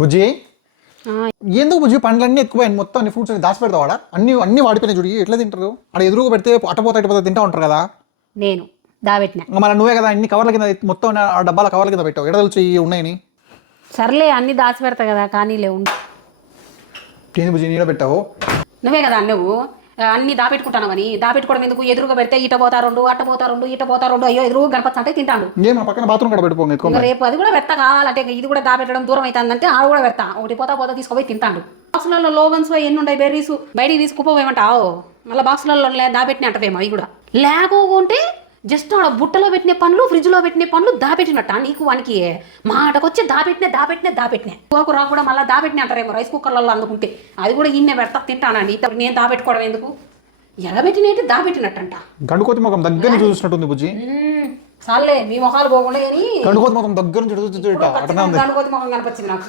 బుజ్జి? ఎందుకు బుజ్జి పండ్లన్నీ ఎక్కువైన మొత్తం అన్ని ఫ్రూట్స్ దాచి పెడతావాడా అన్ని అన్ని వాడిపోయినాయి చూడు. ఎట్లా తింటారు? అక్కడ ఎదురుగా పెడితే అట్టపోతా ఇట్టపోతా తింటా ఉంటారు కదా? నేను దాబెట్టిన మన నువ్వే కదా అన్ని కవర్ల కింద మొత్తం ఆ డబ్బాల కవర్ల కింద పెట్టావు. ఎడ తెలుసు ఇవి ఉన్నాయని? సర్లే అన్ని దాచి పెడతా కదా కానీ లేవు. ఏంది బుజ్జి నీడ పెట్టావు? నువ్వే కదా నువ్వు అన్ని దాపెట్టుకుంటాను అని దాపెట్టుకోవడం ఎందుకు? ఎదురుగా పెడితే ఇట పోతా రెండు అట్ట పోతా రెండు ఇట పోతా రెండు అయ్యో ఎదురు గణపతి అంటే పక్కన బాత్రూమ్ కూడా పెట్టుకోండి రేపు అది కూడా పెడతా కావాలంటే ఇది కూడా దాపెట్టడం దూరం అవుతుందంటే ఆడు కూడా పెడతా. ఒకటి పోతా పోతా తీసుకుపోయి తింటాడు. బాక్సులలో లోగన్స్ ఎన్ని ఉన్నాయి? బెర్రీస్. బయటికి తీసుకుపోవేమంటావు? మళ్ళీ బాక్సులలో దాపెట్టిన అంటవేమో అవి కూడా. లేకుంటే జస్ట్ ఆడ బుట్టలో పెట్టిన పనులు ఫ్రిడ్జ్లో పెట్టిన పనులు దాపెట్టినట్ట? నీకు వానికి మాటకొచ్చి దాపెట్టినే దాపెట్టినే దాపెట్టినే. కూరకు రా కూడా మళ్ళీ దాపెట్టిన అంటారేమో రైస్ కుక్కర్లలో అందుకుంటే. అది కూడా ఇన్నే పెడతా తింటానండి నేను దాపెట్టుకోవడం ఎందుకు? ఎగబెట్టినట్టు దాపెట్టినట్టంట. గండుకోతి ముఖం దగ్గర చూసినట్టుంది బుజ్జి. చాలే మీ మొహాలు పోకుండా కానీ గండుకోతి ముఖం దగ్గర చూసి గణపతి మొహం కనిపించింది నాకు.